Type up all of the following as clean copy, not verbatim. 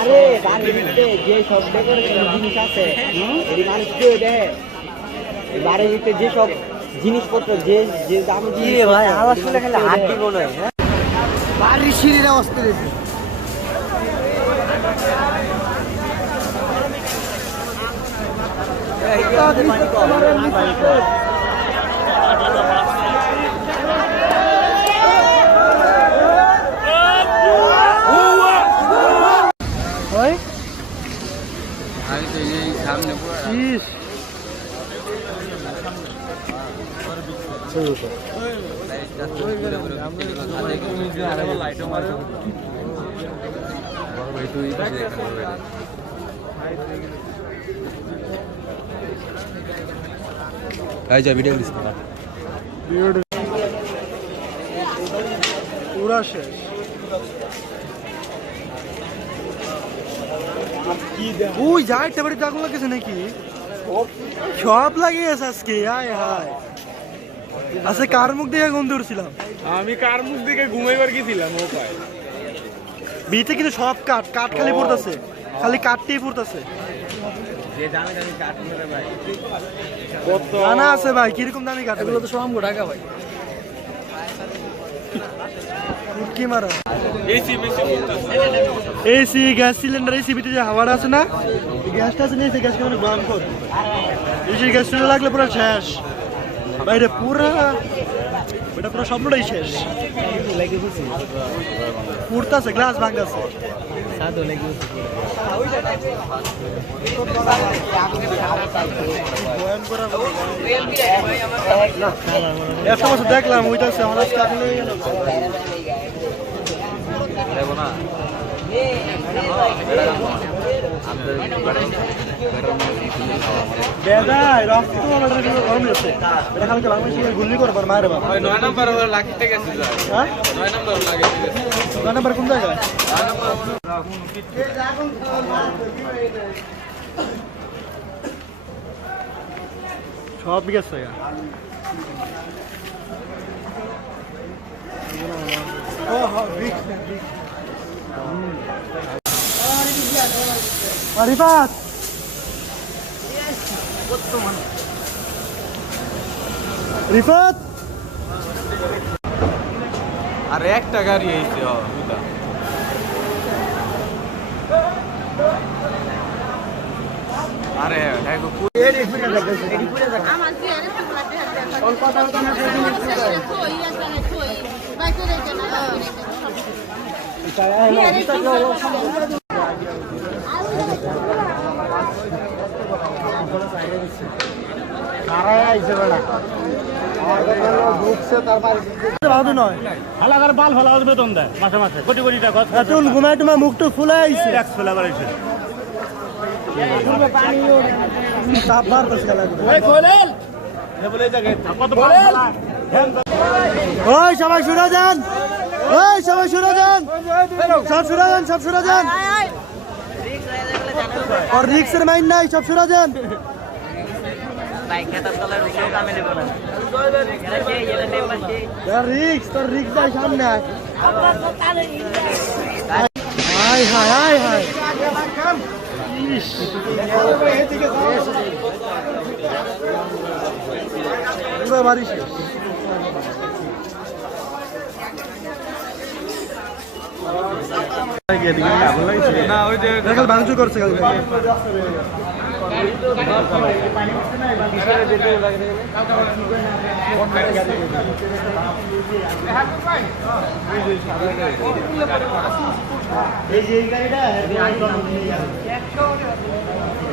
আরে বাড়িতে যে সব ডেকোরেশন জিনিস আছে এই মানুষ কেউ দেয় বাড়িতে যে সব জিনিসপত্র যে যে দাম দিয়ে ভাই আওয়াজ শুনে খালি হাত দিব না বাড়ির সিঁড়ির অবস্থা রয়েছে পুরা শেষ ওই যাইতে বাড়ি আগুন লাগেছে নাকি সব লাগিয়েছে আজকে হায় হায় আচ্ছা কার মুখ দেখে গন্ধ উঠছিলাম আমি কার মুখ দিকে ঘুমাইবার গেছিলাম ও পায় বিতে কিন্তু সব কাঠ কাঠ খালি পড়তেছে খালি কাঠটাই পড়তেছে যে দামি দামি কাঠ মেরে ভাই কত জানা আছে ভাই কিরকম দামি কাঠ এগুলো তো সব টাকা ভাই কি মারা এসি বেশি বলতেছে এসি গ্যাস সিলিন্ডার এসি ভিতরে যে হাওয়াটা আছে না গ্যাসটা আছে না সেই গ্যাসকে মানে বন্ধ কর এই গ্যাস চলে লাগলে পুরো শেষ বাইরে পুরো এটা পুরো স্বপ্নটাই শেষ পুরতাছে গ্লাস ভাঙতেছে সাদো লাগি একটা বছর দেখলাম ওইটাছে আমার আজকে আসলে বেদাই রক্ত গরম হচ্ছে এটা খালকে বাংলাদেশে গুল্লি করবার মারে বাবা 9 নাম্বার হলো লাগিতে গেছে হ্যাঁ 9 নাম্বার লাগিতে গেছে 9 নাম্বার কোন জায়গায় 9 নাম্বার সব গেছে ও হ্যাঁ আরিফাত রিফাত আর একটা গাড়ি আইছে বুদা আরে দেখো আমার কি আরে কোন কথা হতো না সেদিন কই আসলে কই বাইকে রেখে না বেতন দেয় মাসে মাসে কোটি কোটি টাকা ঘুমাই তোমার মুখটা ফুলে আইছে ট্যাক্স ফেলা বাড়াইছে ওই সবাই শুনে যান ওই সবাই শুনে যান সব শুনে যান সব শুনে যান আর রিক্সের মাইন নাই সব শুনে যান রিক্স তোর রিক্স দেয় সামনে হাই হাই হাই হাই বাড়ি শেষ না ওই যে ভাঙচুর করছে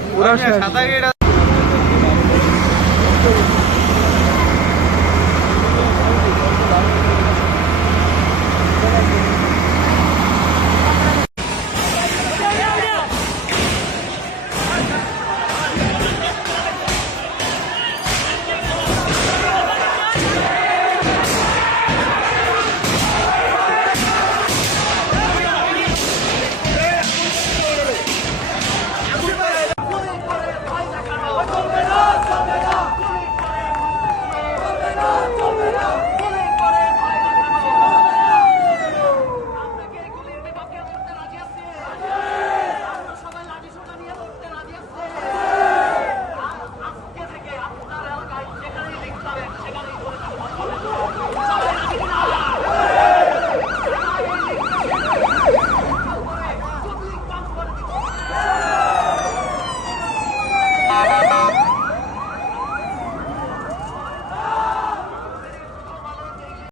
পুরা সাদা